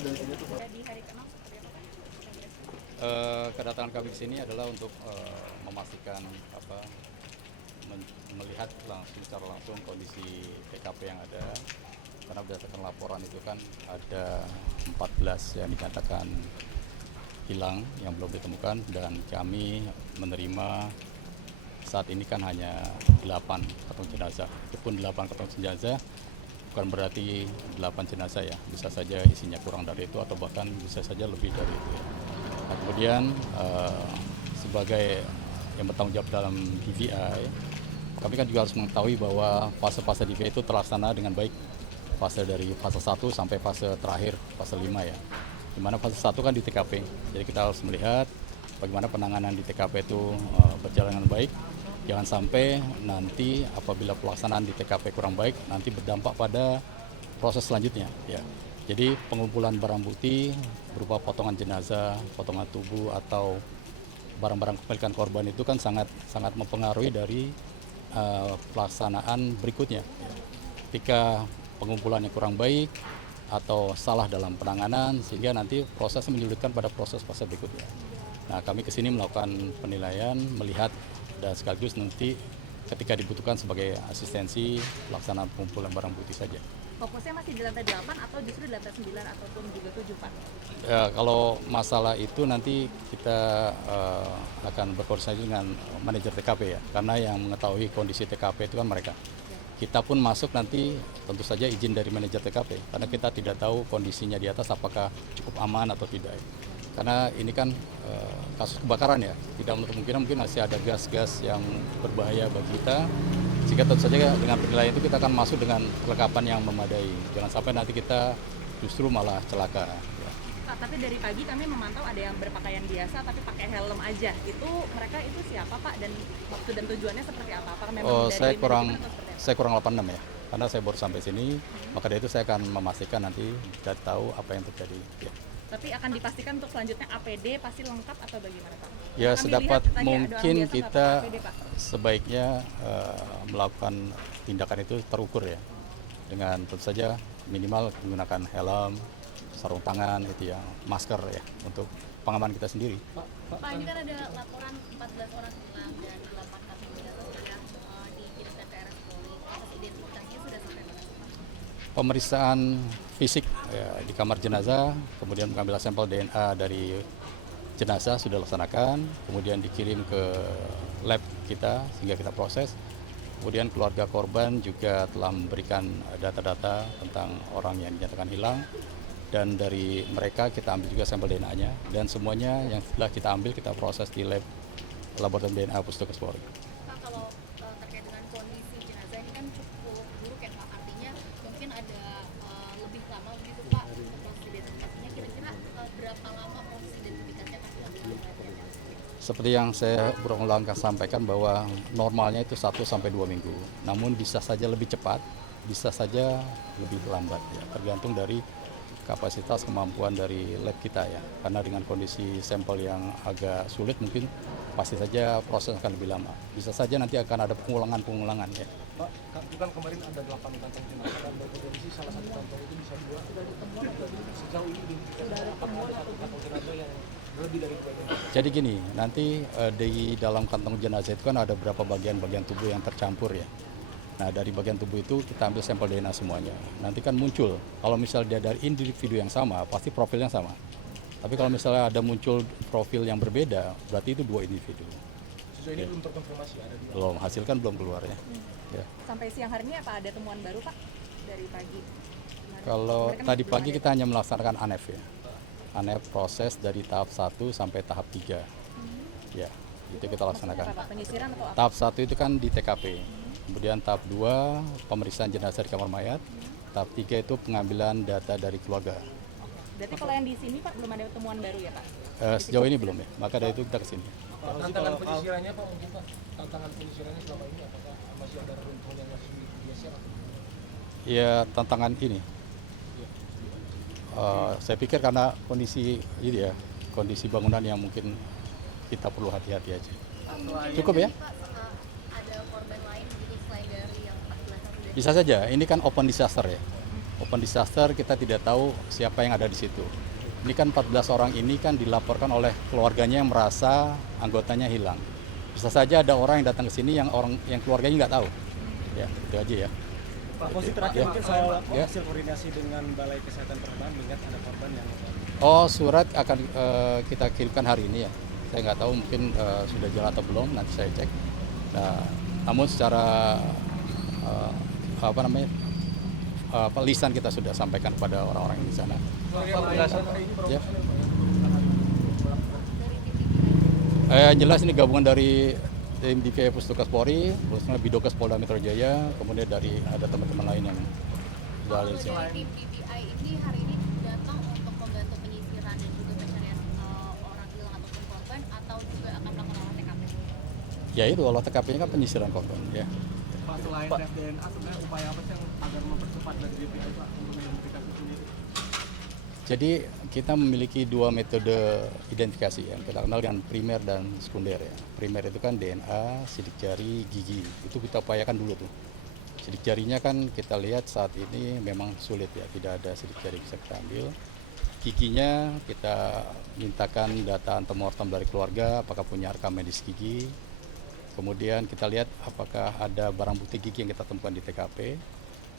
Di hari ke-6 seperti apa Pak? Kedatangan kami ke sini adalah untuk memastikan melihat secara langsung kondisi TKP yang ada, karena berdasarkan laporan itu kan ada 14 yang dinyatakan hilang yang belum ditemukan, dan kami menerima saat ini kan hanya 8 kantung jenazah. Itu pun 8 kantung jenazah bukan berarti 8 jenazah ya, bisa saja isinya kurang dari itu atau bahkan bisa saja lebih dari itu ya. Nah, kemudian sebagai yang bertanggung jawab dalam DVI, kami kan juga harus mengetahui bahwa fase-fase DVI itu terlaksana dengan baik. Fase dari fase 1 sampai fase terakhir, fase 5 ya. Di mana fase 1 kan di TKP. Jadi kita harus melihat bagaimana penanganan di TKP itu berjalan dengan baik. Jangan sampai nanti apabila pelaksanaan di TKP kurang baik, nanti berdampak pada proses selanjutnya ya. Jadi pengumpulan barang bukti berupa potongan jenazah, potongan tubuh atau barang-barang kepemilikan korban itu kan sangat mempengaruhi dari pelaksanaan berikutnya. Ketika pengumpulannya kurang baik atau salah dalam penanganan, sehingga nanti proses menyulitkan pada proses berikutnya. Nah, kami kesini melakukan penilaian, melihat, dan sekaligus nanti ketika dibutuhkan sebagai asistensi pelaksanaan pengumpulan barang bukti saja. Fokusnya masih di lantai 8 atau justru di lantai 9 ataupun juga 7 Pak? Ya, kalau masalah itu nanti kita akan berkoordinasi dengan manajer TKP ya, karena yang mengetahui kondisi TKP itu kan mereka. Kita pun masuk nanti tentu saja izin dari manajer TKP, karena kita tidak tahu kondisinya di atas apakah cukup aman atau tidak. Karena ini kan kasus kebakaran ya, tidak menutup kemungkinan mungkin masih ada gas-gas yang berbahaya bagi kita. Sehingga tentu saja dengan penilaian itu kita akan masuk dengan perlengkapan yang memadai. Jangan sampai nanti kita justru malah celaka. Ya. Pak, tapi dari pagi kami memantau ada yang berpakaian biasa tapi pakai helm aja. Itu mereka itu siapa Pak, dan maksud dan tujuannya seperti apa? Apakah memang dari Saya kurang manajemen atau seperti apa? saya kurang 86 ya, karena saya baru sampai sini. Maka dari itu saya akan memastikan nanti kita tahu apa yang terjadi. Ya. Tapi akan dipastikan untuk selanjutnya APD pasti lengkap atau bagaimana Pak? Ya, Kami sedapat lihat tadi ada orang mungkin biasa nggak kita pakai APD, Pak. sebaiknya melakukan tindakan itu terukur ya, dengan tentu saja minimal menggunakan helm, sarung tangan itu ya, masker ya, untuk pengaman kita sendiri. Pak, ini kan ada laporan 14 orang hilang dan 8 kantung jenazah sudah dikirimkan ke RS Polri. Proses identifikasinya sudah sampai mana, Pak? Pemeriksaan fisik ya, di kamar jenazah, kemudian mengambil sampel DNA dari jenazah sudah dilaksanakan, kemudian dikirim ke lab kita sehingga kita proses. Kemudian keluarga korban juga telah memberikan data-data tentang orang yang dinyatakan hilang, dan dari mereka kita ambil juga sampel DNA-nya, dan semuanya yang setelah kita ambil kita proses di lab laboratorium DNA Puskesmas Polri. Pak, kalau terkait dengan kondisi jenazah ini kan cukup buruk ya Pak, artinya mungkin ada lebih lama begitu Pak proses identifikasinya. Kira-kira berapa lama proses identifikasinya akan dilakukan oleh RS Polri? Seperti yang saya berulang kali sampaikan bahwa normalnya itu 1 sampai 2 minggu. Namun bisa saja lebih cepat, bisa saja lebih lambat ya, tergantung dari kapasitas kemampuan dari lab kita ya. Karena dengan kondisi sampel yang agak sulit mungkin pasti saja proses akan lebih lama. Bisa saja nanti akan ada pengulangan ya. Pak, bukan kemarin ada 8 kantong jenazah dan berpotensi salah satu kantong itu bisa dua. Sudah ditemukan atau sejauh ini apakah ada satu kantong jenazah yang lebih dari 2 jenazah? Jadi gini, nanti di dalam kantong jenazah itu kan ada beberapa bagian-bagian tubuh yang tercampur ya. Nah, dari bagian tubuh itu kita ambil sampel DNA semuanya. Nanti kan muncul, kalau misalnya dia dari individu yang sama, pasti profilnya sama. Tapi kalau misalnya ada muncul profil yang berbeda, berarti itu 2 individu. Sejauh ini belum terkonfirmasi ada di Belum, hasil kan belum keluar ya. Ya. Sampai siang hari ini apa ada temuan baru Pak dari pagi? Kalau Kemarin kan tadi belum pagi ada. kita hanya melaksanakan ANEF ya. ANEF proses dari tahap 1 sampai tahap 3. Ya, itu kita Maksudnya laksanakan. apa, Pak? Penyisiran atau apa? Tahap 1 itu kan di TKP. Kemudian tahap 2 pemeriksaan jenazah di kamar mayat. Tahap 3 itu pengambilan data dari keluarga. Berarti kalau yang di sini Pak belum ada temuan baru ya Pak? Sejauh ini belum ya, maka dari itu kita kesini. tantangan penyisirannya Pak, mungkin Pak, tantangan penyisirannya selama ini apakah masih ada runtuhan yang masih digeser atau Ya, tantangan ini. Saya pikir karena kondisi ini ya, kondisi bangunan yang mungkin kita perlu hati-hati aja. Cukup ya? Pak, ada korban lain begitu selain dari yang 14 yang sudah Bisa saja, ini kan open disaster ya. open disaster kita tidak tahu siapa yang ada di situ. Ini kan 14 orang ini kan dilaporkan oleh keluarganya yang merasa anggotanya hilang. Bisa saja ada orang yang datang ke sini yang keluarganya nggak tahu. Ya, itu aja ya. Pak Posisi terakhir mungkin soal Ya. hasil koordinasi dengan Balai Kesehatan Penerbangan mengingat ada korban yang Oh, surat akan kita kirimkan hari ini ya. Saya nggak tahu mungkin sudah jalan atau belum, nanti saya cek. Nah, namun secara lisan kita sudah sampaikan kepada orang-orang di sana. Ya. Jelas ini gabungan dari tim DVI Pustukas Polri, khususnya Bidokes Polda Metro Jaya, kemudian ada teman-teman lain yang sudah ada di sini. Dari tim DPI ini hari ini datang untuk membantu penyisiran dan juga pencarian orang hilang ataupun korban, atau juga akan melakukan olah TKP? Ya itu olah TKP-nya kan penyisiran korban ya. Pak, selain tes DNA sebenarnya upaya apa sih yang agar mempercepat dari DPI Pak untuk identifikasi sendiri? Jadi kita memiliki dua metode identifikasi yang kita kenal dengan primer dan sekunder ya. Primer itu kan DNA, sidik jari, gigi. Itu kita upayakan dulu tuh. Sidik jarinya kan kita lihat saat ini memang sulit ya, tidak ada sidik jari bisa kita ambil. Giginya kita mintakan data antemortem dari keluarga, apakah punya rekam medis gigi. Kemudian kita lihat apakah ada barang bukti gigi yang kita temukan di TKP.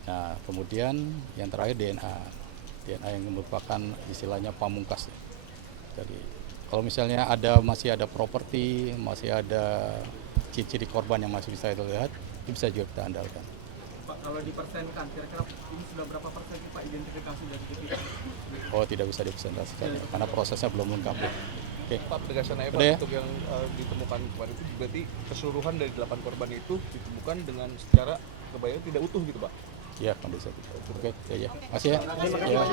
Nah, kemudian yang terakhir DNA yang merupakan istilahnya pamungkas. Jadi kalau misalnya masih ada properti, masih ada ciri-ciri korban yang masih bisa kita lihat, itu bisa juga kita andalkan. Pak, kalau dipersenkan, kira-kira ini sudah berapa persen sih Pak identifikasi dari DPI? Oh, tidak bisa dipresentasikan ya, karena prosesnya belum lengkap. Oke. Pak, penegasan aja Pak, Udah ya? untuk yang ditemukan kemarin itu berarti keseluruhan dari 8 korban itu ditemukan dengan secara kebayang tidak utuh gitu Pak? Ya, kondisi. Oke, ya. Masih ya. Ya.